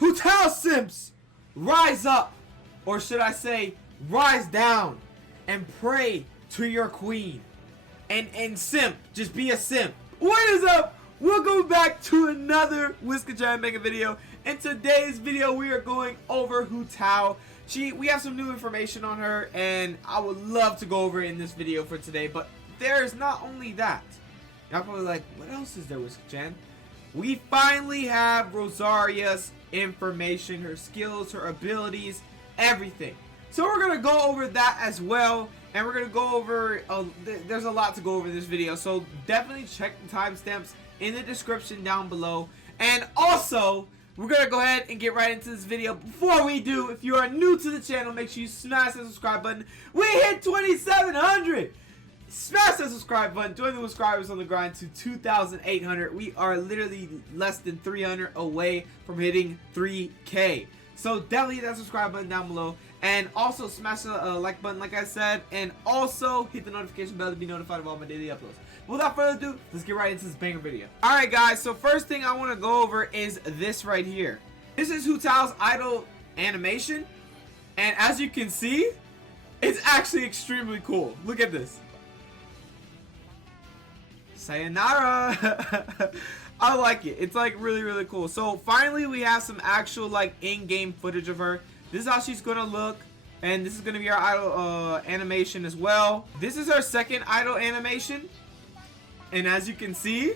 Hu Tao simps, rise up, or should I say, rise down, and pray to your queen. And simp, just be a simp. What is up? Welcome back to another Whisker Giant Mega video. In today's video, we are going over Hu Tao. We have some new information on her, and I would love to go over it in this video for today. But there's not only that. Y'all probably like, what else is there, Whisker Giant? We finally have Rosaria's information, her skills, her abilities, everything. So we're going to go over that as well. And we're going to go over, there's a lot to go over in this video. So definitely check the timestamps in the description down below. And also, we're going to go ahead and get right into this video. Before we do, if you are new to the channel, make sure you smash that subscribe button. We hit 2,700! Smash that subscribe button. Join the subscribers on the grind to 2,800. We are literally less than 300 away from hitting 3K. So definitely hit that subscribe button down below. And also smash the like button like I said. And also hit the notification bell to be notified of all my daily uploads. Without further ado, let's get right into this banger video. Alright guys, so first thing I want to go over is this right here. This is Hu Tao's Idle animation. And as you can see, it's actually extremely cool. Look at this. Sayonara. I like it. It's like really cool. So finally we have some actual like in-game footage of her. This is how she's gonna look, and this is gonna be our idle animation as well. This is her second idle animation, and as you can see,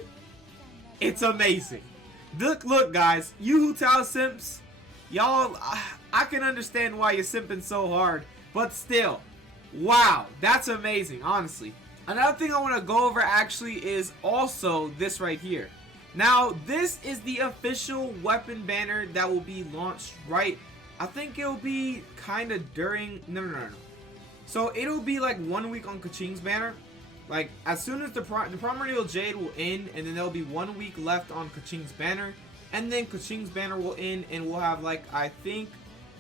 it's amazing. Look guys, you Hu Tao simps, y'all, I can understand why you're simping so hard, but still, wow, that's amazing, honestly. Another thing I want to go over actually is also this right here. Now, this is the official weapon banner that will be launched, right? I think it'll be kind of during... No. So, it'll be like 1 week on Kaching's banner. Like, as soon as the Primordial Jade will end, and then there'll be 1 week left on Kaching's banner. And then Kaching's banner will end, and we'll have, like, I think...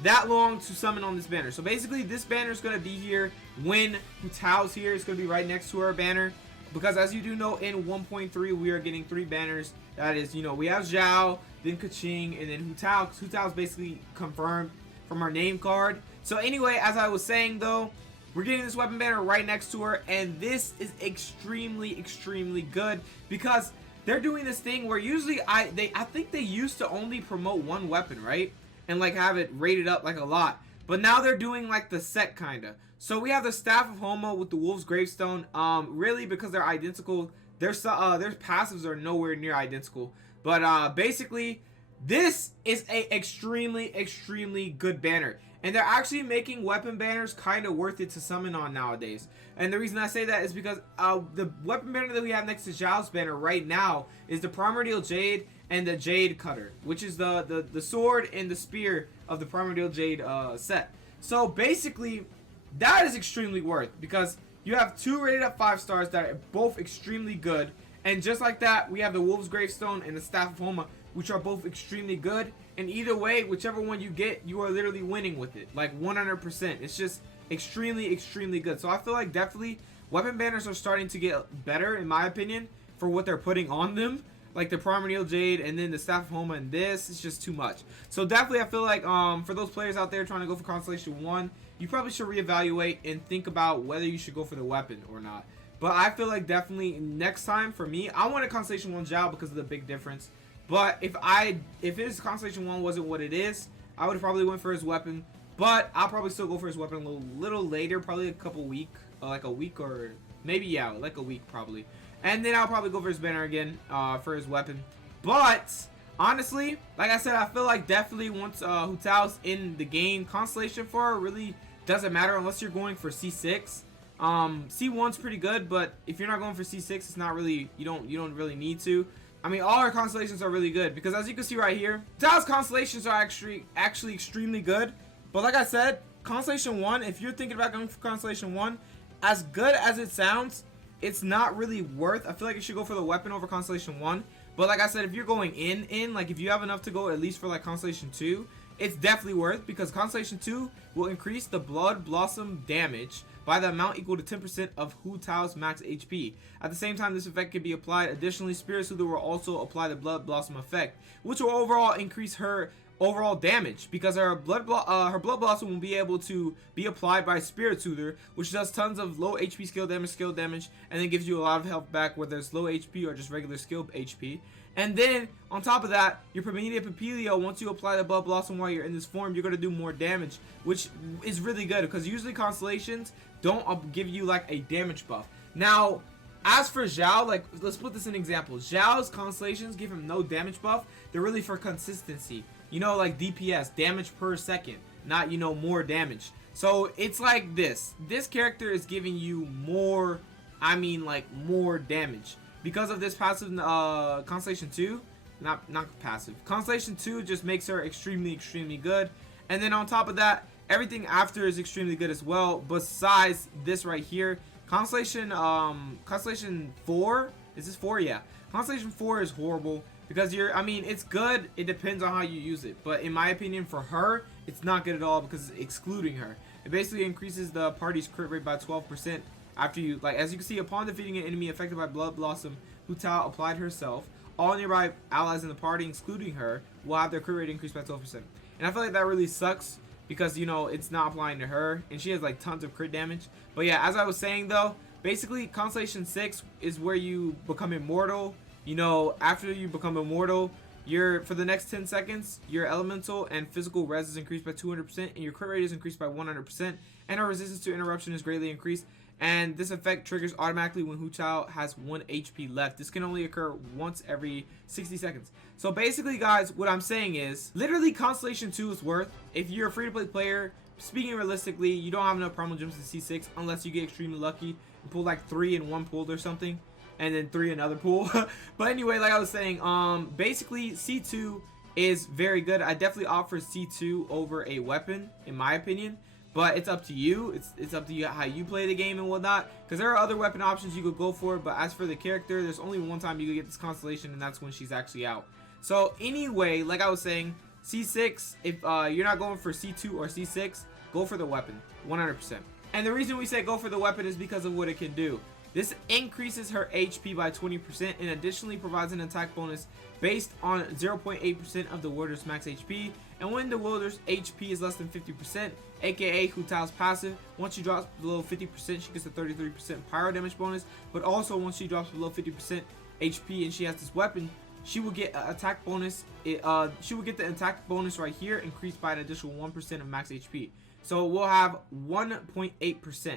that long to summon on this banner. So basically this banner is going to be here when Hu Tao's here. It's going to be right next to our banner, because as you do know, in 1.3 we are getting 3 banners. That is, you know, we have Zhao, then Kaching, and then Hu Tao. Hu Tao's basically confirmed from our name card. So anyway, as I was saying though, we're getting this weapon banner right next to her, and this is extremely good, because they're doing this thing where usually I think they used to only promote one weapon, right? And like have it rated up like a lot, but now they're doing like the set kinda. So we have the Staff of Homa with the Wolf's Gravestone. Really, because they're identical, their passives are nowhere near identical. But basically, this is a extremely good banner, and they're actually making weapon banners kind of worth it to summon on nowadays. And the reason I say that is because the weapon banner that we have next to Zhao's banner right now is the Primordial Jade and the Jade Cutter, which is the sword and the spear of the Primordial Jade set. So basically, that is extremely worth, because you have 2 rated up 5 stars that are both extremely good. And just like that, we have the Wolf's Gravestone and the Staff of Homa, which are both extremely good. And either way, whichever one you get, you are literally winning with it, like 100%. It's just extremely good. So I feel like definitely weapon banners are starting to get better, in my opinion, for what they're putting on them. Like the Primordial Jade and then the Staff of Homa, and this is just too much. So definitely I feel like for those players out there trying to go for Constellation 1, you probably should reevaluate and think about whether you should go for the weapon or not. But I feel like definitely next time for me, I wanted Constellation 1 Zhao because of the big difference. But if his Constellation 1 wasn't what it is, I would have probably went for his weapon. But I'll probably still go for his weapon a little later, probably a couple weeks, like a week, or maybe, yeah, like a week probably. And then I'll probably go for his banner again for his weapon. But honestly, like I said, I feel like definitely once Hu Tao's in the game, Constellation 4 really doesn't matter unless you're going for C6. C1's pretty good, but if you're not going for C6, it's not really, you don't really need to. I mean, all our constellations are really good, because as you can see right here, Hu Tao's constellations are actually extremely good. But like I said, Constellation 1, if you're thinking about going for Constellation 1, as good as it sounds, it's not really worth. I feel like you should go for the weapon over Constellation 1. But like I said, if you're going in, like if you have enough to go at least for like Constellation 2, it's definitely worth, because Constellation 2 will increase the Blood Blossom damage by the amount equal to 10% of Hu Tao's max HP. At the same time, this effect can be applied. Additionally, Spirit Soother will also apply the Blood Blossom effect, which will overall increase her overall damage, because her blood blossom will be able to be applied by Spirit Soother, which does tons of low HP skill damage, and then gives you a lot of health back, whether it's low HP or just regular skill HP. And then on top of that, your Promethea Papilio, once you apply the blood blossom while you're in this form, you're gonna do more damage, which is really good, because usually constellations don't give you like a damage buff. Now, as for Zhao, like, let's put this in example. Zhao's constellations give him no damage buff. They're really for consistency. You know, like DPS, damage per second, not, you know, more damage. So it's like this. This character is giving you more, I mean, like, more damage. Because of this passive, Constellation 2, not passive. Constellation 2 just makes her extremely good. And then on top of that, everything after is extremely good as well. Besides this right here, Constellation 4, is this 4? Yeah. Constellation 4 is horrible because I mean, it's good. It depends on how you use it. But in my opinion, for her, it's not good at all because it's excluding her. It basically increases the party's crit rate by 12%. After you, like, as you can see, upon defeating an enemy affected by Blood Blossom, Hu Tao applied herself, all nearby allies in the party, excluding her, will have their crit rate increased by 12%. And I feel like that really sucks because, you know, it's not applying to her, and she has, like, tons of crit damage. But yeah, as I was saying, though, basically, Constellation 6 is where you become immortal. You know, after you become immortal, for the next 10 seconds, your elemental and physical res is increased by 200%, and your crit rate is increased by 100%, and our resistance to interruption is greatly increased. And this effect triggers automatically when Hu Tao has 1 HP left. This can only occur once every 60 seconds. So basically, guys, what I'm saying is, literally Constellation 2 is worth. If you're a free-to-play player, speaking realistically, you don't have enough primal gems to C6 unless you get extremely lucky and pull like 3 in one pool or something, and then 3 in another pool. But anyway, like I was saying, basically C2 is very good. I definitely opt for C2 over a weapon, in my opinion. But it's up to you. It's up to you how you play the game and whatnot. Because there are other weapon options you could go for. But as for the character, there's only one time you could get this constellation, and that's when she's actually out. So anyway, like I was saying, C6, if you're not going for C2 or C6, go for the weapon, 100%. And the reason we say go for the weapon is because of what it can do. This increases her HP by 20% and additionally provides an attack bonus based on 0.8% of the wielder's max HP. And when the wielder's HP is less than 50%, aka Hu Tao's passive, once she drops below 50%, she gets a 33% pyro damage bonus. But also once she drops below 50% HP and she has this weapon, she will get an attack bonus. She will get the attack bonus right here, increased by an additional 1% of max HP. So we'll have 1.8%.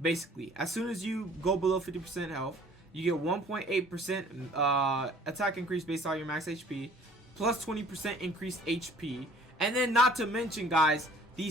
Basically, as soon as you go below 50% health, you get 1.8% attack increase based on your max HP, plus 20% increased HP. And then, not to mention, guys, the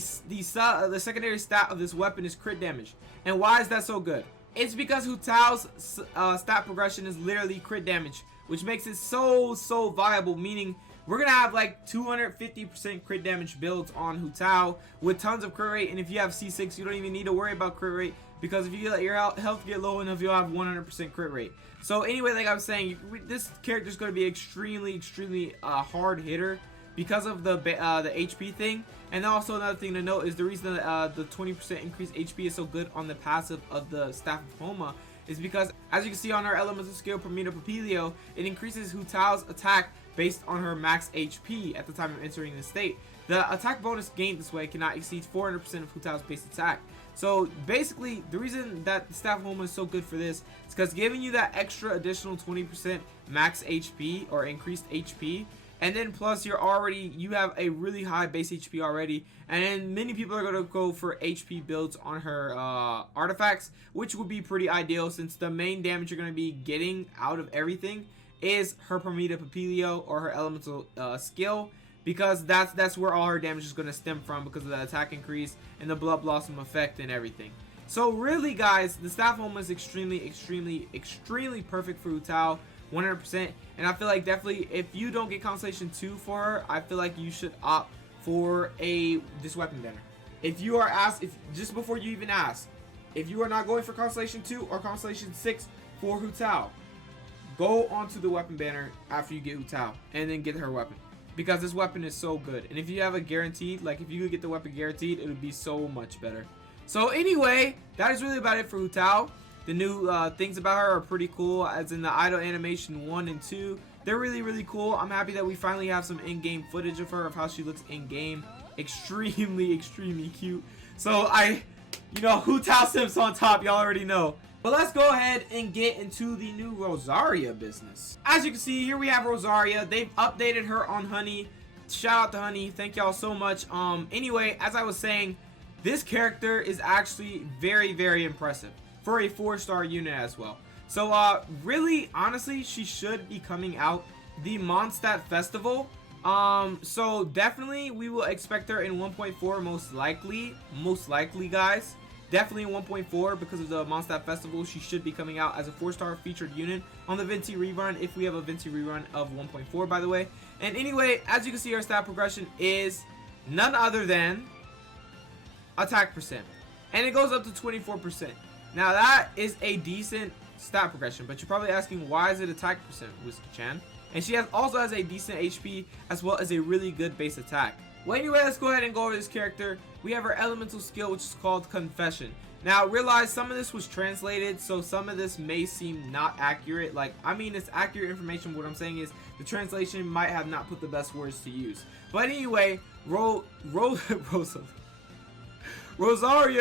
secondary stat of this weapon is crit damage. And why is that so good? It's because Hu Tao's stat progression is literally crit damage, which makes it so viable, meaning we're going to have like 250% crit damage builds on Hu Tao with tons of crit rate. And if you have C6, you don't even need to worry about crit rate, because if you let your health get low enough, you'll have 100% crit rate. So anyway, like I was saying, this character is going to be extremely hard hitter because of the HP thing. And also another thing to note is the reason that the 20% increased HP is so good on the passive of the Staff of Homa is because, as you can see on our elemental skill Promethea Papilio, it increases Hu Tao's attack based on her max HP at the time of entering the state. The attack bonus gained this way cannot exceed 400% of Hu Tao's base attack. So basically, the reason that the Staff of Homa is so good for this is because giving you that extra additional 20% max HP or increased HP, and then plus you have a really high base HP already, and then many people are going to go for HP builds on her artifacts, which would be pretty ideal since the main damage you're going to be getting out of everything is her Promethea Papilio or her elemental skill, because that's where all her damage is going to stem from because of the attack increase and the Blood Blossom effect and everything. So really, guys, the Staff of Homa is extremely perfect for Hu Tao, 100%. And I feel like definitely if you don't get Constellation 2 for her, I feel like you should opt for this weapon banner. If you are asked, just before you even ask, if you are not going for Constellation 2 or Constellation 6 for Hu Tao, go onto the weapon banner after you get Hu Tao and then get her weapon, because this weapon is so good. And if you have a guaranteed, like if you could get the weapon guaranteed, it would be so much better. So anyway, that is really about it for Hu Tao. The new things about her are pretty cool, as in the idle animation 1 and 2 they're really, really cool. I'm happy that we finally have some in-game footage of her, of how she looks in-game. Extremely, extremely cute. So you know, Hu Tao Simps on top, y'all already know. But let's go ahead and get into the new Rosaria business. As you can see, here we have Rosaria. They've updated her on Honey. Shout out to Honey. Thank y'all so much. Anyway, as I was saying, this character is actually very, very impressive for a 4-star unit as well. So, really, honestly, she should be coming out the Mondstadt Festival. So definitely we will expect her in 1.4 most likely, guys. Definitely in 1.4 because of the Mondstadt Festival. She should be coming out as a 4-star featured unit on the Venti rerun, if we have a Venti rerun of 1.4, by the way. And anyway, as you can see, our stat progression is none other than attack percent, and it goes up to 24%. Now that is a decent stat progression, but you're probably asking, why is it attack percent, Whisker-chan? And she also has a decent HP as well as a really good base attack. Well, anyway, let's go ahead and go over this character. We have our elemental skill, which is called Confession. Now, realize some of this was translated, so some of this may seem not accurate. Like, I mean, it's accurate information. What I'm saying is the translation might have not put the best words to use. But anyway, Rosaria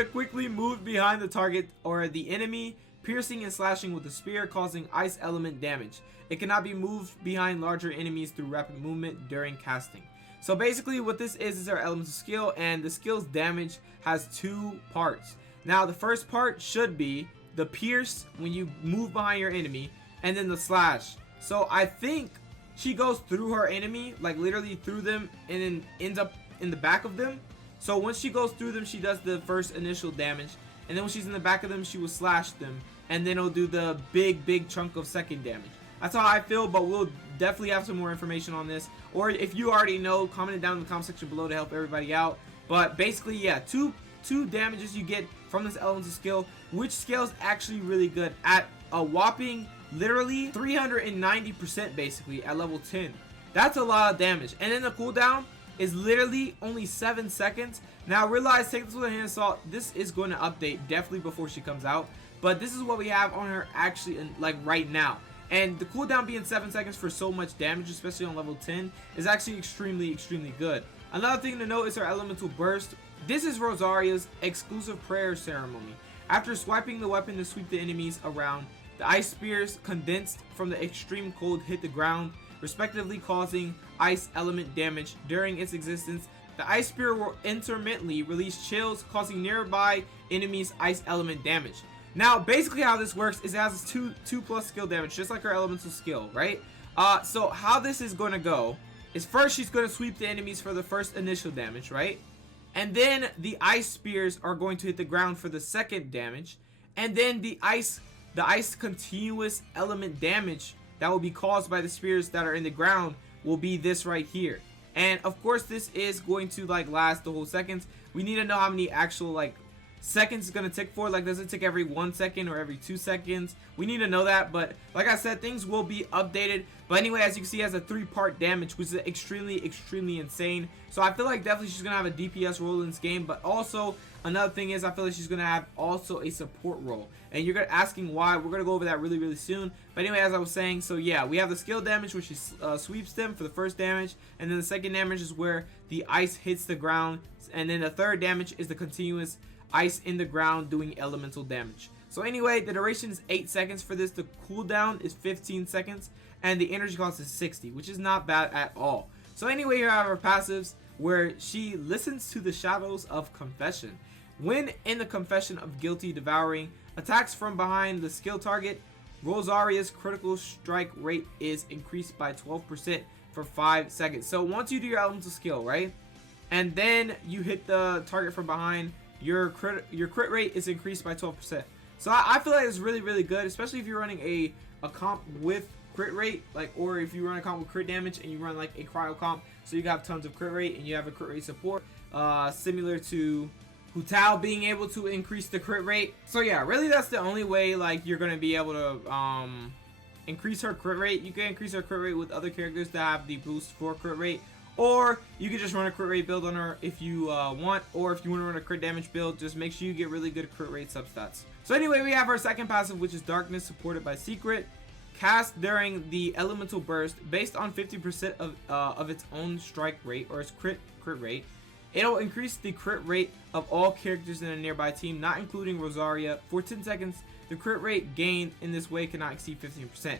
quickly moved behind the target or the enemy, piercing and slashing with the spear, causing ice element damage. It cannot be moved behind larger enemies through rapid movement during casting. So basically what this is our elemental skill, and the skill's damage has 2 parts. Now the first part should be the pierce when you move behind your enemy, and then the slash. So I think she goes through her enemy, like literally through them, and then ends up in the back of them. So once she goes through them, she does the first initial damage, and then when she's in the back of them, she will slash them, and then it'll do the big chunk of second damage. That's how I feel, but we'll definitely have some more information on this. Or if you already know, comment it down in the comment section below to help everybody out. But basically, yeah, two damages you get from this elemental skill, which scales actually really good at a whopping, literally 390% basically at level 10. That's a lot of damage. And then the cooldown is literally only 7 seconds. Now realize, take this with a hand of salt, this is going to update definitely before she comes out. But this is what we have on her actually like right now. And the cooldown being 7 seconds for so much damage, especially on level 10, is actually extremely good. Another thing to note is her elemental burst. This is Rosaria's exclusive prayer ceremony. After swiping the weapon to sweep the enemies around, the ice spears condensed from the extreme cold hit the ground, respectively causing ice element damage. During its existence, the ice spear will intermittently release chills, causing nearby enemies ice element damage. Now, basically how this works is it has 2 plus skill damage, just like her elemental skill, right? So how this is going to go is first she's going to sweep the enemies for the first initial damage, right? And then the ice spears are going to hit the ground for the second damage. And then the ice continuous element damage that will be caused by the spears that are in the ground will be this right here. And of course this is going to like last the whole seconds. We need to know how many actual like seconds is going to tick for. Like, does it tick every 1 second or every 2 seconds? We need to know that. But like I said, things will be updated. But anyway, as you can see, it has a 3-part damage, which is extremely insane. So I feel like definitely she's going to have a DPS role in this game. But also another thing is I feel like she's going to have also a support role, and you're asking why. We're going to go over that really soon. But anyway, as I was saying, so yeah, we have the skill damage, which is sweeps them for the first damage, and then the second damage is where the ice hits the ground, and then the third damage is the continuous ice in the ground doing elemental damage. So anyway, the duration is 8 seconds for this. The cooldown is 15 seconds, and the energy cost is 60, which is not bad at all. So anyway, here I have our passives, where she listens to the shadows of confession. When in the confession of guilty devouring, attacks from behind the skill target, Rosaria's critical strike rate is increased by 12% for 5 seconds. So once you do your elemental skill, right, and then you hit the target from behind, your crit rate is increased by 12%. So I feel like it's really good, especially if you're running a comp with crit rate, like, or if you run a comp with crit damage and you run like a cryo comp, so you have tons of crit rate and you have a crit rate support, similar to Hu Tao being able to increase the crit rate. So yeah, really that's the only way like you're gonna be able to increase her crit rate. You can increase her crit rate with other characters that have the boost for crit rate, or you can just run a crit rate build on her if you want, or if you want to run a crit damage build, just make sure you get really good crit rate substats. So anyway, we have our second passive, which is Darkness, supported by Secret. cast during the elemental burst based on 50% of its own strike rate or its crit rate. It'll increase the crit rate of all characters in a nearby team, not including Rosaria, for 10 seconds. The crit rate gained in this way cannot exceed 15%.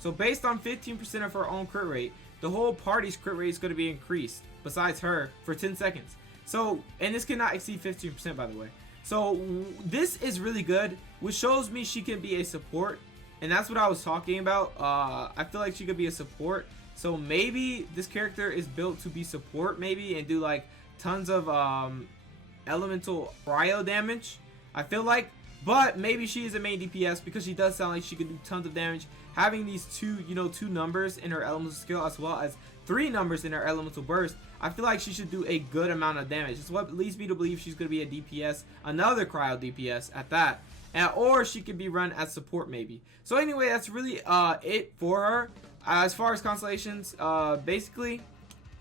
So based on 15% of her own crit rate, the whole party's crit rate is going to be increased, besides her, for 10 seconds. So, and this cannot exceed 15%, by the way. So this is really good, which shows me she can be a support, and that's what I was talking about. I feel like she could be a support. So maybe this character is built to be support, maybe, and do like tons of elemental cryo damage, I feel like. But maybe she is a main DPS because she does sound like she could do tons of damage. Having these two numbers in her elemental skill as well as 3 numbers in her elemental burst, I feel like she should do a good amount of damage. It's what leads me to believe she's going to be a DPS, another cryo DPS at that. Or she could be run as support maybe. So anyway, that's really it for her. As far as constellations, basically,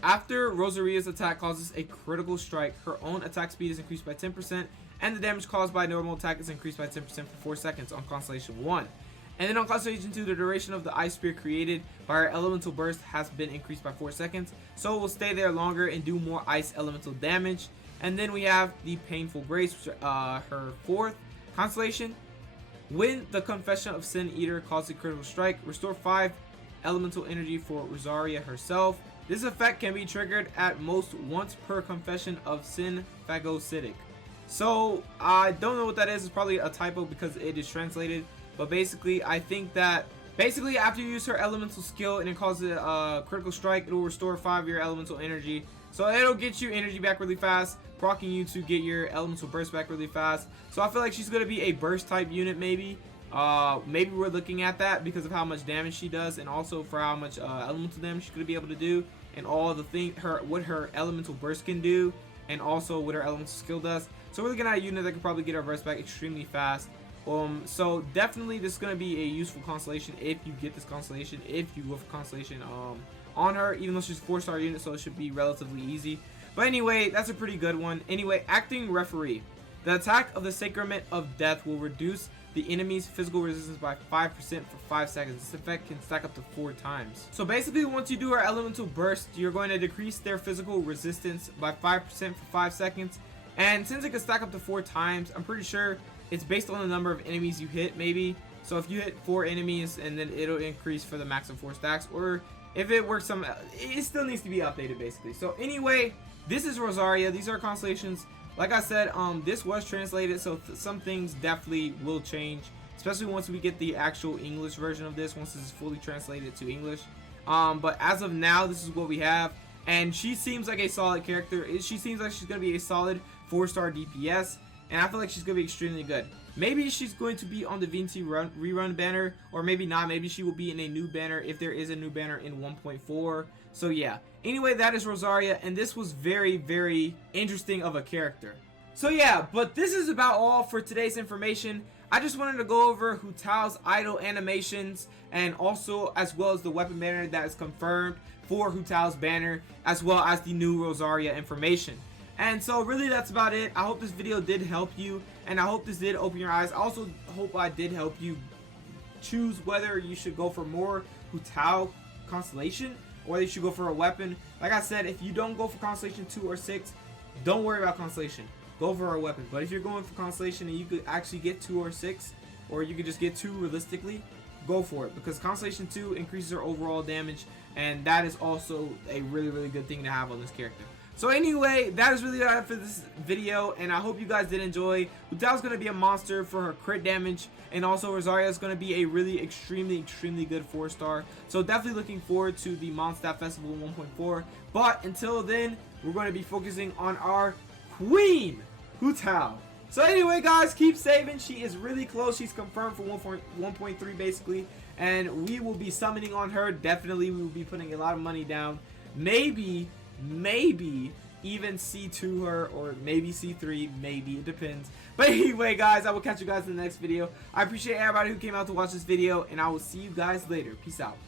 after Rosaria's attack causes a critical strike, her own attack speed is increased by 10%, and the damage caused by normal attack is increased by 10% for 4 seconds on Constellation 1. And then on Constellation 2, the duration of the Ice Spear created by her Elemental Burst has been increased by 4 seconds, so it will stay there longer and do more Ice Elemental damage. And then we have the Painful Grace, her 4th Constellation. When the Confession of Sin Eater causes a critical strike, restore 5 elemental energy for Rosaria herself. This effect can be triggered at most once per Confession of Sin phagocytic. So I don't know what that is. It's probably a typo because it is translated, but basically I think that after you use her elemental skill and it causes a critical strike, it will restore 5 of your elemental energy. So it'll get you energy back really fast, proccing you to get your elemental burst back really fast. So I feel like she's going to be a burst type unit maybe. Maybe we're looking at that because of how much damage she does, and also for how much elemental damage she's going to be able to do, and all the what her elemental burst can do, and also what her elemental skill does. So we're looking at a unit that can probably get our burst back extremely fast. So definitely this is going to be a useful constellation if you get this constellation, if you go for constellation on her, even though she's a 4-star unit, so it should be relatively easy. But anyway, that's a pretty good one. Anyway, Acting Referee. The attack of the Sacrament of Death will reduce the enemy's physical resistance by 5% for 5 seconds. This effect can stack up to 4 times. So basically, once you do her elemental burst, you're going to decrease their physical resistance by 5% for 5 seconds. And since it can stack up to 4 times, I'm pretty sure it's based on the number of enemies you hit maybe. So if you hit 4 enemies, and then it'll increase for the max of 4 stacks, or if it works it still needs to be updated basically. So anyway, this is Rosaria. These are constellations. Like I said, this was translated, so some things definitely will change, especially once we get the actual English version of this, once this is fully translated to English. But as of now, this is what we have, and she seems like a solid character. She seems like she's going to be a solid 4-star DPS, and I feel like she's going to be extremely good. Maybe she's going to be on the VNT rerun banner, or maybe not. Maybe she will be in a new banner if there is a new banner in 1.4. So yeah, anyway, that is Rosaria, and this was very, very interesting of a character. So yeah, but this is about all for today's information. I just wanted to go over Hu Tao's Idle animations, and also as well as the weapon banner that is confirmed for Hu Tao's banner, as well as the new Rosaria information. And so really that's about it. I hope this video did help you, and I hope this did open your eyes. I also hope I did help you choose whether you should go for more Hu Tao Constellation, or you should go for a weapon. Like I said, if you don't go for Constellation 2 or 6, don't worry about Constellation. Go for a weapon. But if you're going for Constellation and you could actually get 2 or 6, or you could just get 2 realistically, go for it. Because Constellation 2 increases her overall damage, and that is also a really, really good thing to have on this character. So anyway, that is really it for this video, and I hope you guys did enjoy. Hu Tao's going to be a monster for her crit damage, and also Rosaria is going to be a really extremely good 4-star. So definitely looking forward to the Mondstadt Festival 1.4. But until then, we're going to be focusing on our queen, Hu Tao. So anyway, guys, keep saving. She is really close. She's confirmed for 1.3 basically, and we will be summoning on her. Definitely, we will be putting a lot of money down. Maybe even C2 her, or maybe C3, maybe, it depends. But anyway, guys, I will catch you guys in the next video. I appreciate everybody who came out to watch this video, and I will see you guys later. Peace out.